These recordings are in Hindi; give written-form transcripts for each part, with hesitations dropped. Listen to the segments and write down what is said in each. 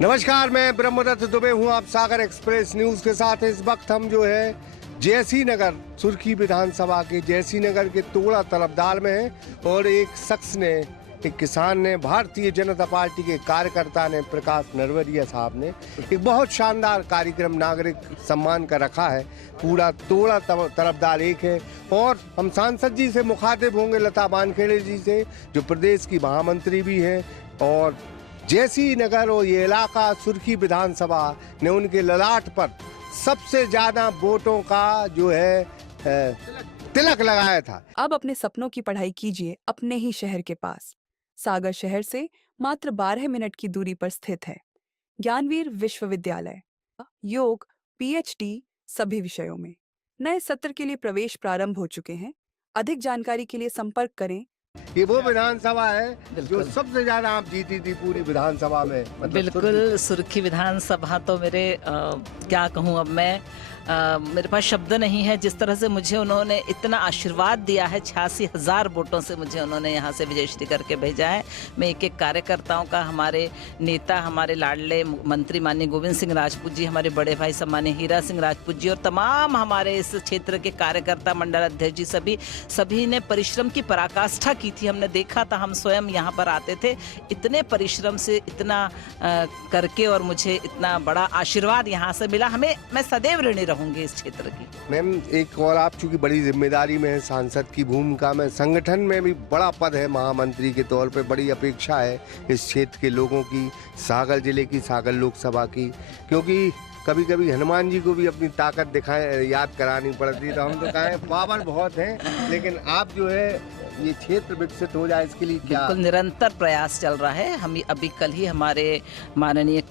नमस्कार, मैं ब्रह्मदत्त दुबे हूँ। आप सागर एक्सप्रेस न्यूज के साथ। इस वक्त हम जो है जयसी नगर सुर्खी विधानसभा के जयसी नगर के तोड़ा तलबदार में हैं और एक किसान ने, भारतीय जनता पार्टी के कार्यकर्ता ने, प्रकाश नरवरिया साहब ने एक बहुत शानदार कार्यक्रम नागरिक सम्मान का रखा है। पूरा तोड़ा तलबदार एक है और हम सांसद जी से मुखातिब होंगे, लता वानखेड़े जी से, जो प्रदेश की महामंत्री भी हैं। और जयसी नगर और ये इलाका सुर्खी विधानसभा ने उनके ललाट पर सबसे ज्यादा वोटों का जो है तिलक लगाया था। अब अपने सपनों की पढ़ाई कीजिए अपने ही शहर के पास। सागर शहर से मात्र 12 मिनट की दूरी पर स्थित है ज्ञानवीर विश्वविद्यालय। योग, पीएचडी सभी विषयों में। नए सत्र के लिए प्रवेश प्रारंभ हो चुके हैं। अधिक जानकारी के लिए संपर्क करें। ये वो विधानसभा है जो सबसे ज्यादा आप जीती थी पूरी विधानसभा में। बिल्कुल, सुर्खी विधानसभा तो मेरे क्या कहूँ अब मैं, मेरे पास शब्द नहीं है। जिस तरह से मुझे उन्होंने इतना आशीर्वाद दिया है, 86,000 वोटों से मुझे उन्होंने यहाँ से विजयश्री करके भेजा है। मैं एक एक कार्यकर्ताओं का, हमारे नेता, हमारे लाडले मंत्री माननीय गोविंद सिंह राजपूत जी, हमारे बड़े भाई सम्मान्य हीरा सिंह राजपूत जी और तमाम हमारे इस क्षेत्र के कार्यकर्ता, मंडल अध्यक्ष जी, सभी ने परिश्रम की पराकाष्ठा की थी। हमने देखा था, हम स्वयं यहाँ पर आते थे, इतने परिश्रम से इतना करके और मुझे इतना बड़ा आशीर्वाद यहाँ से मिला। मैं सदैव ऋणी रहूंगी इस क्षेत्र की। मैम, एक और आप चूंकि बड़ी जिम्मेदारी में है, सांसद की भूमिका में, संगठन में भी बड़ा पद है, महामंत्री के तौर पे बड़ी अपेक्षा है इस क्षेत्र के लोगों की, सागर जिले की, सागर लोकसभा की। क्योंकि कभी कभी हनुमान जी को भी अपनी ताकत दिखाएं, याद करानी पड़ती है। तो हम तो कहें पावर बहुत है, लेकिन आप जो है ये क्षेत्र विकसित हो जाए, इसके लिए क्या? बिल्कुल निरंतर प्रयास चल रहा है। हम अभी कल ही हमारे माननीय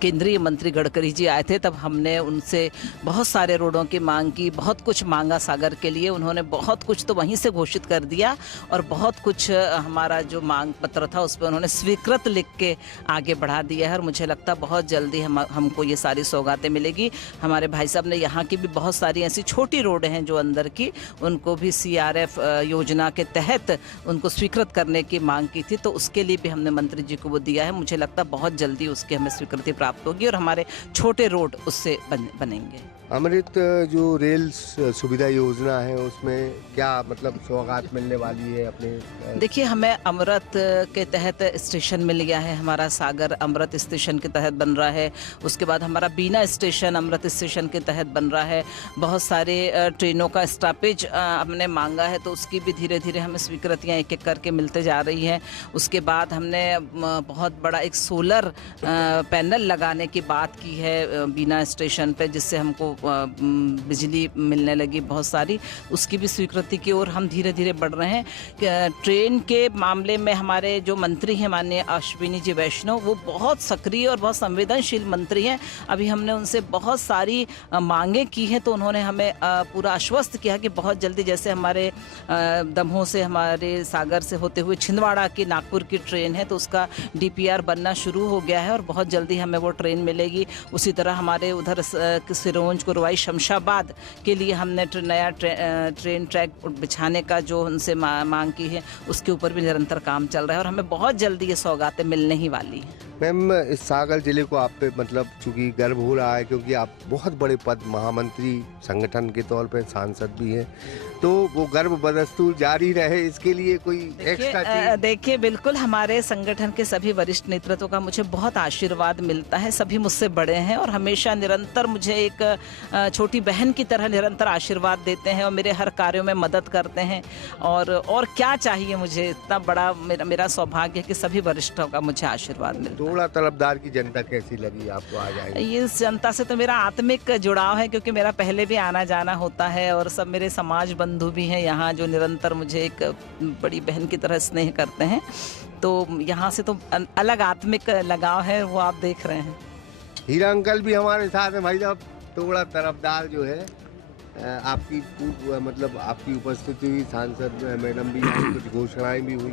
केंद्रीय मंत्री गडकरी जी आए थे, तब हमने उनसे बहुत सारे रोडों की मांग की, बहुत कुछ मांगा सागर के लिए। उन्होंने बहुत कुछ तो वहीं से घोषित कर दिया और बहुत कुछ हमारा जो मांग पत्र था उस पर उन्होंने स्वीकृत लिख के आगे बढ़ा दिया है। और मुझे लगता है बहुत जल्दी हमको ये सारी सौगातें मिलेगी। हमारे भाई साहब ने यहाँ की भी बहुत सारी ऐसी छोटी रोडें हैं जो अंदर की, उनको भी CRF योजना के तहत उनको स्वीकृत करने की मांग की थी, तो उसके लिए भी हमने मंत्री जी को वो दिया है। मुझे लगता है बहुत जल्दी उसकी हमें स्वीकृति प्राप्त होगी और हमारे छोटे रोड उससे बनेंगे। अमृत जो रेल सुविधा योजना है, उसमें क्या मतलब सौगात मिलने वाली है अपने? देखिए, हमें अमृत के तहत स्टेशन मिल गया है। हमारा सागर अमृत स्टेशन के तहत बन रहा है। उसके बाद हमारा बीना स्टेशन अमृत स्टेशन के तहत बन रहा है। बहुत सारे ट्रेनों का स्टॉपेज हमने मांगा है, तो उसकी भी धीरे धीरे हमें स्वीकृतियाँ एक एक करके मिलते जा रही हैं। उसके बाद हमने बहुत बड़ा एक सोलर पैनल लगाने की बात की है बीना स्टेशन पे, जिससे हमको बिजली मिलने लगी बहुत सारी। उसकी भी स्वीकृति की ओर हम धीरे धीरे बढ़ रहे हैं। ट्रेन के मामले में हमारे जो मंत्री हैं माननीय अश्विनी जी वैष्णव, वो बहुत सक्रिय और बहुत संवेदनशील मंत्री हैं। अभी हमने उनसे बहुत सारी मांगे की हैं, तो उन्होंने हमें पूरा आश्वस्त किया कि बहुत जल्दी, जैसे हमारे दमोह से, हमारे सागर से होते हुए छिंदवाड़ा की नागपुर की ट्रेन है, तो उसका DPR बनना शुरू हो गया है और बहुत जल्दी हमें वो ट्रेन मिलेगी। उसी तरह हमारे उधर सिरोंज कुरवाई शमशाबाद के लिए हमने नया ट्रेन ट्रैक बिछाने का जो उनसे मांग की है, उसके ऊपर भी निरंतर काम चल रहा है और हमें बहुत जल्दी ये सौगातें मिलने ही वाली हैं। मैम, इस सागर जिले को आप पे मतलब चूंकि गर्व हो रहा है, क्योंकि आप बहुत बड़े पद, महामंत्री संगठन के तौर पे, सांसद भी हैं, तो वो गर्व बदस्तूर जारी रहे, इसके लिए कोई एक्स्ट्रा चीज? देखिए, बिल्कुल हमारे संगठन के सभी वरिष्ठ नेतृत्व का मुझे बहुत आशीर्वाद मिलता है। सभी मुझसे बड़े हैं और हमेशा निरंतर मुझे एक छोटी बहन की तरह निरंतर आशीर्वाद देते हैं और मेरे हर कार्यों में मदद करते हैं। और क्या चाहिए मुझे? इतना बड़ा मेरा सौभाग्य है कि सभी वरिष्ठों का मुझे आशीर्वाद मिलता है। तोड़ा तलबदार की जनता कैसी लगी आपको आज आए? इस जनता से तो मेरा आत्मिक जुड़ाव है, क्योंकि मेरा पहले भी आना जाना होता है और सब मेरे समाज बंधु भी हैं यहाँ, जो निरंतर मुझे एक बड़ी बहन की तरह स्नेह करते हैं। तो यहाँ से तो अलग आत्मिक लगाव है, वो आप देख रहे हैं। हीरा अंकल भी हमारे साथ हैं। भाई साहब, तोड़ा तरफदार जो है, आपकी मतलब आपकी उपस्थिति हुई, सांसद मैडम भी आई, कुछ घोषणाएं भी हुई,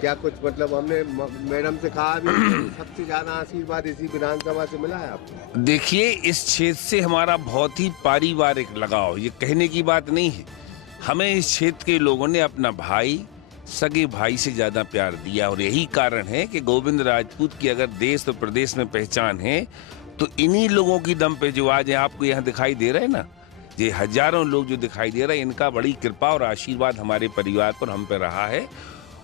क्या कुछ मतलब हमने मैडम से कहा भी सबसे ज्यादा आशीर्वाद इसी विधानसभा से मिला है आपको? देखिए, इस क्षेत्र से हमारा बहुत ही पारिवारिक लगाव, ये कहने की बात नहीं है। हमें इस क्षेत्र के लोगों ने अपना भाई, सगे भाई से ज्यादा प्यार दिया। और यही कारण है कि गोविंद राजपूत की अगर देश और प्रदेश में पहचान है तो इन्हीं लोगों की दम पे जो आज आपको यहाँ दिखाई दे रहे हैं ना, ये हजारों लोग जो दिखाई दे रहे हैं, इनका बड़ी कृपा और आशीर्वाद हमारे परिवार पर, हम पे रहा है।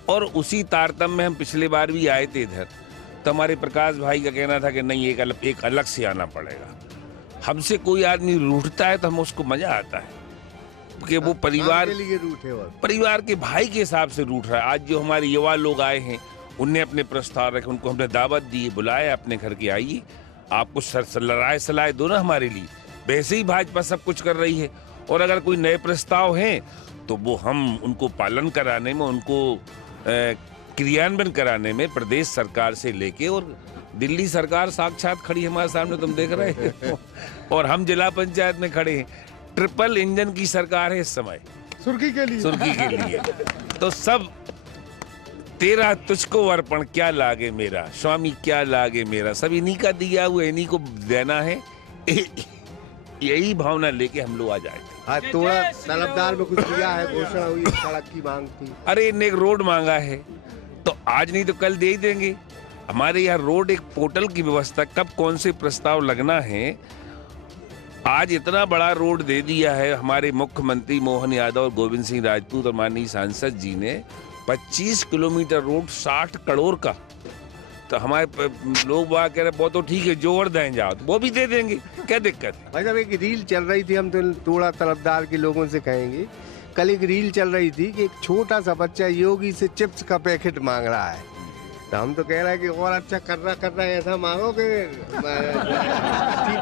और उसी तारतम्य में हम पिछले बार भी आए थे इधर, तो हमारे प्रकाश भाई का कहना था कि नहीं, एक अलग से आना पड़ेगा। हमसे कोई आदमी रूठता है तो हम उसको मजा आता है कि वो परिवार के लिए रूठे और परिवार के भाई के हिसाब से रूठ रहा है। आज जो हमारे युवा लोग आए हैं, उनने अपने प्रस्ताव रखे, उनको हमने दावत दी, बुलाया अपने घर के, आइए, आपको राय सलाह दो ना हमारे लिए। वैसे ही भाजपा सब कुछ कर रही है, और अगर कोई नए प्रस्ताव हैं तो वो हम उनको पालन कराने में, उनको क्रियान्वयन कराने में प्रदेश सरकार से लेके, और दिल्ली सरकार साक्षात खड़ी है हमारे सामने, तुम देख रहे हैं, और हम जिला पंचायत में खड़े हैं। ट्रिपल इंजन की सरकार है इस समय, सुर्खी के लिए तो सब तेरा तुझको अर्पण क्या लागे मेरा, स्वामी क्या लागे मेरा, सब इन्हीं का दिया हुआ, इन्हीं को देना है। यही भावना लेके हम लोग आ जाए। आज थोड़ा तलबदार में कुछ दिया है, घोषणा हुई, सड़क की मांग थी। अरे इन्हें एक रोड मांगा है, तो आज नहीं तो कल दे ही देंगे। हमारे यहाँ रोड एक पोर्टल की व्यवस्था, कब कौन से प्रस्ताव लगना है, आज इतना बड़ा रोड दे दिया है हमारे मुख्यमंत्री मोहन यादव और गोविंद सिंह राजपूत और माननीय सांसद जी ने। 25 किलोमीटर रोड 60 करोड़ का। तो हमारे लोग वहाँ कह रहे बहुत, तो ठीक है, जो और दें जाओ, तो वो भी दे देंगे, क्या दिक्कत है। भाई साहब, एक रील चल रही थी, हम तो थोड़ा तलबदार के लोगों से कहेंगे, कल एक रील चल रही थी कि एक छोटा सा बच्चा योगी से चिप्स का पैकेट मांग रहा है। तो हम तो कह रहे हैं कि और अच्छा कर रहा है, ऐसा मांगो कि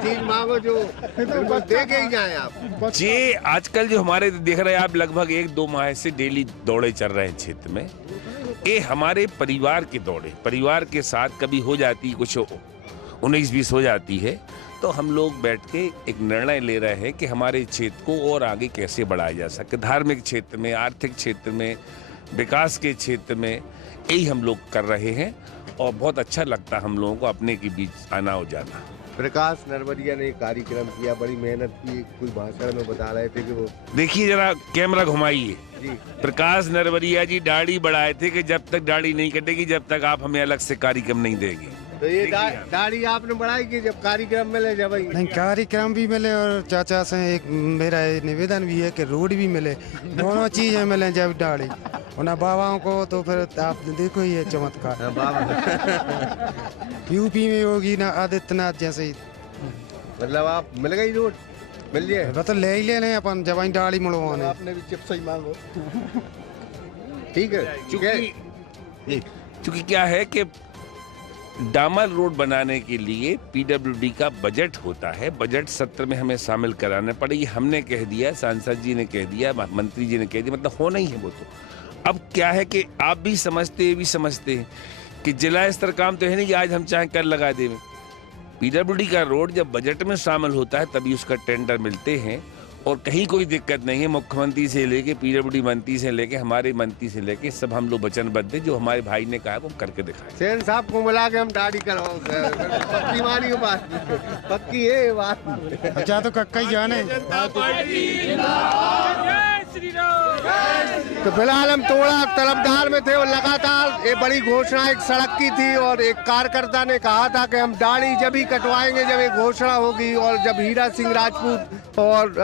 चीज मांगो जो दे के ही जाए आप। ये आजकल जो हमारे देख रहे हैं आप, लगभग 1-2 माह से डेली दौड़े चल रहे हैं क्षेत्र में, ये हमारे परिवार के दौड़े, परिवार के साथ कभी हो जाती कुछ 19-20 हो जाती है, तो हम लोग बैठ के एक निर्णय ले रहे हैं कि हमारे क्षेत्र को और आगे कैसे बढ़ाया जा सके, धार्मिक क्षेत्र में, आर्थिक क्षेत्र में, विकास के क्षेत्र में, यही हम लोग कर रहे हैं। और बहुत अच्छा लगता है हम लोगों को अपने के बीच आना और जाना। प्रकाश नरवरिया ने एक कार्यक्रम किया, बड़ी मेहनत की, कुछ भाषण में बता रहे थे कि वो, देखिए जरा कैमरा घुमाइए जी, प्रकाश नरवरिया जी दाढ़ी बढ़ाए थे कि जब तक दाढ़ी नहीं कटेगी, जब तक आप हमें अलग से कार्यक्रम नहीं देंगे। तो ये दाढ़ी आपने बढ़ाई कि जब कार्यक्रम मिले, जब नहीं कार्यक्रम भी मिले, और चाचा से एक मेरा निवेदन भी है कि रोड भी मिले, दोनों चीजें मिले जब दाढ़ी उन्हें बाबाओं को। तो फिर आप देखो ये चमत्कार यूपी में होगी ना आदित्यनाथ जैसे ही, मतलब आप मिल गई रोड, मिल जाए मतलब ले ही ले अपन जब दाढ़ी मुड़वाने। आपने भी चिप्स ही मांगो, ठीक है। क्योंकि क्या है कि डामर रोड बनाने के लिए पीडब्ल्यूडी का बजट होता है, बजट सत्र में हमें शामिल कराना पड़ेगी। हमने कह दिया, सांसद जी ने कह दिया, मंत्री जी ने कह दिया, मतलब होना ही है वो। तो अब क्या है कि आप भी समझते, ये भी समझते हैं कि जिला स्तर काम तो है नहीं कि आज हम चाहे कर लगा दें। पीडब्ल्यूडी का रोड जब बजट में शामिल होता है तभी उसका टेंडर मिलते हैं, और कहीं कोई दिक्कत नहीं है। मुख्यमंत्री से लेके पीडब्ल्यूडी मंत्री से लेके हमारे मंत्री से लेके सब हम लोग वचनबद्ध हैं, जो हमारे भाई ने कहा वो करके दिखाए। सेन साहब को मिला के हम दाढ़ी करवाओ, पक्की मानी बात, पक्की है ये बात। अच्छा तो कक्का ही जाने। तो फिलहाल हम थोड़ा तलबदार में थे, और लगातार ये बड़ी घोषणा एक सड़क की थी, और एक कार्यकर्ता ने कहा था कि हम दाढ़ी जब ही कटवाएंगे जब एक घोषणा होगी, और जब हीरा सिंह राजपूत और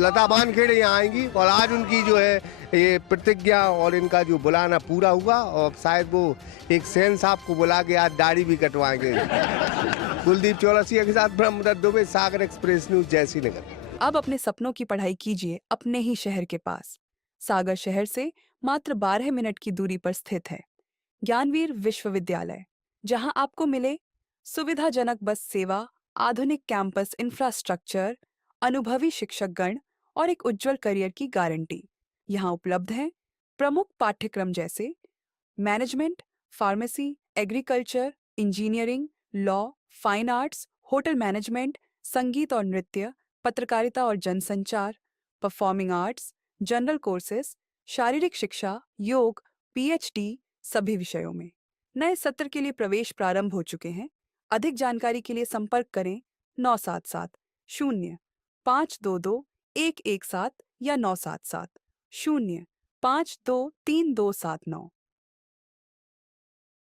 लता वानखेड़े यहाँ आएंगी। और आज उनकी जो है ये प्रतिज्ञा और इनका जो बुलाना पूरा हुआ, और शायद वो एक सेन साहब को बुला के आज दाढ़ी भी कटवाएंगे। कुलदीप चौरसिया के साथ ब्रह्मदत्त दुबे, सागर एक्सप्रेस न्यूज, जयसी नगर। अब अपने सपनों की पढ़ाई कीजिए अपने ही शहर के पास। सागर शहर से मात्र 12 मिनट की दूरी पर स्थित है ज्ञानवीर विश्वविद्यालय, जहां आपको मिले सुविधाजनक बस सेवा, आधुनिक कैंपस इंफ्रास्ट्रक्चर, अनुभवी शिक्षकगण और एक उज्जवल करियर की गारंटी। यहाँ उपलब्ध हैं प्रमुख पाठ्यक्रम जैसे management, pharmacy, agriculture, engineering, law, fine arts, hotel management, संगीत और नृत्य, पत्रकारिता और जनसंचार, परफॉर्मिंग आर्ट्स, जनरल कोर्सेज, शारीरिक शिक्षा, योग, पीएचडी सभी विषयों में। नए सत्र के लिए प्रवेश प्रारंभ हो चुके हैं। अधिक जानकारी के लिए संपर्क करें 977-0-522-117 या 977-0 523279।